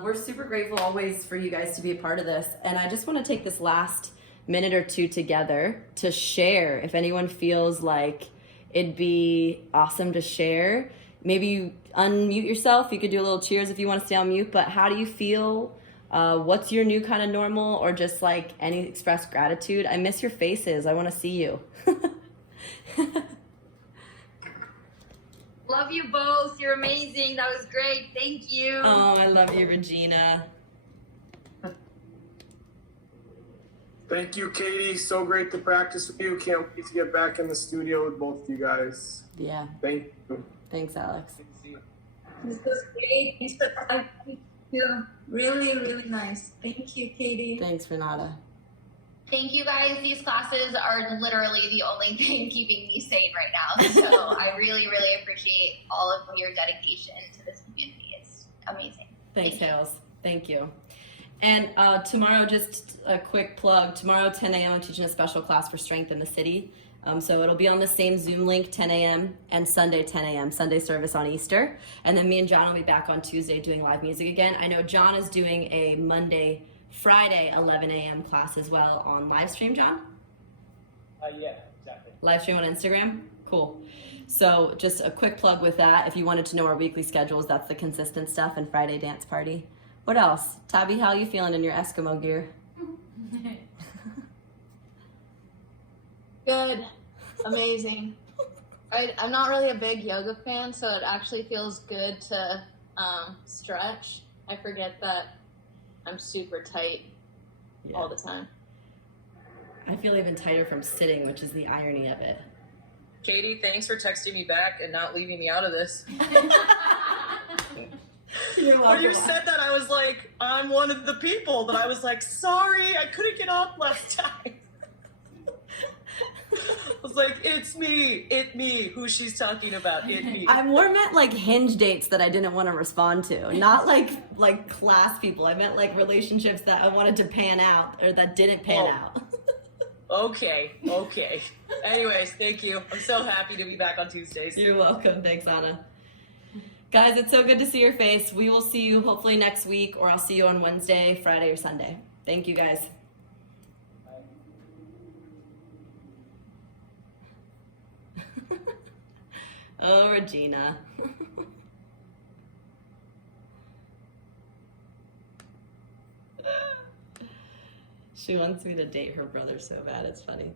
We're super grateful always for you guys to be a part of this. And I just want to take this last minute or two together to share. If anyone feels like it'd be awesome to share, maybe you unmute yourself. You could do a little cheers if you want to stay on mute. But how do you feel? What's your new kind of normal, or just like any expressed gratitude? I miss your faces. I want to see you. Love you both. You're amazing. That was great. Thank you. Oh, I love you, Regina. Thank you, Katie. So great to practice with you. Can't wait to get back in the studio with both of you guys. Yeah. Thank you. Thanks, Alex. This was great. Thanks for having me. Really, really nice. Thank you, Katie. Thanks, Renata. Thank you guys. These classes are literally the only thing keeping me sane right now. So I really, really appreciate all of your dedication to this community. It's amazing. Thanks, Thank you. Hales. Thank you. And tomorrow, just a quick plug. Tomorrow, 10 a.m., I'm teaching a special class for strength in the city. So it'll be on the same Zoom link, 10 a.m., and Sunday, 10 a.m., Sunday service on Easter. And then me and John will be back on Tuesday doing live music again. I know John is doing a Friday, 11 a.m. class as well on live stream, John? Yeah, exactly. Live stream on Instagram? Cool. So just a quick plug with that. If you wanted to know our weekly schedules, that's the consistent stuff, and Friday dance party. What else? Tabby, how are you feeling in your Eskimo gear? Good. Amazing. I'm not really a big yoga fan, so it actually feels good to stretch. I forget that I'm super tight all the time. I feel even tighter from sitting, which is the irony of it. Katie, thanks for texting me back and not leaving me out of this. When you said that, I was like, I'm one of the people, but I was like, sorry, I couldn't get off last time. I was like, it's me, who she's talking about, it me. I more meant like hinge dates that I didn't want to respond to, not like class people. I meant like relationships that I wanted to pan out or that didn't pan out. Okay. Anyways, thank you. I'm so happy to be back on Tuesdays. You're welcome. Thanks, Anna. Guys, it's so good to see your face. We will see you hopefully next week, or I'll see you on Wednesday, Friday, or Sunday. Thank you, guys. Oh, Regina. She wants me to date her brother so bad, it's funny.